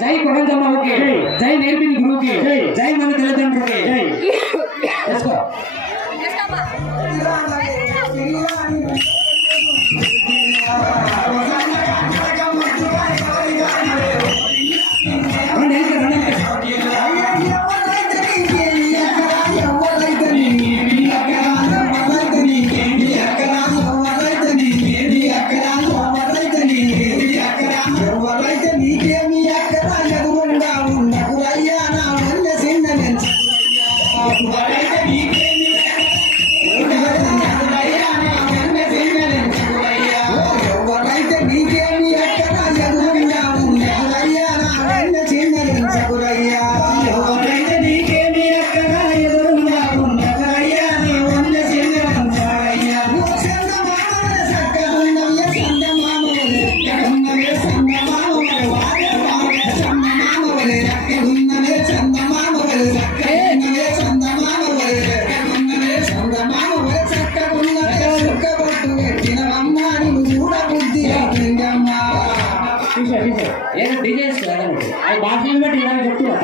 జై కొడంజమ్మకి, జై నేర్పిన గురువుకి, జై మన తల్లిదండ్రులకి. ఏదో డిజైన్స్ బాగా బాగా చెప్తున్నా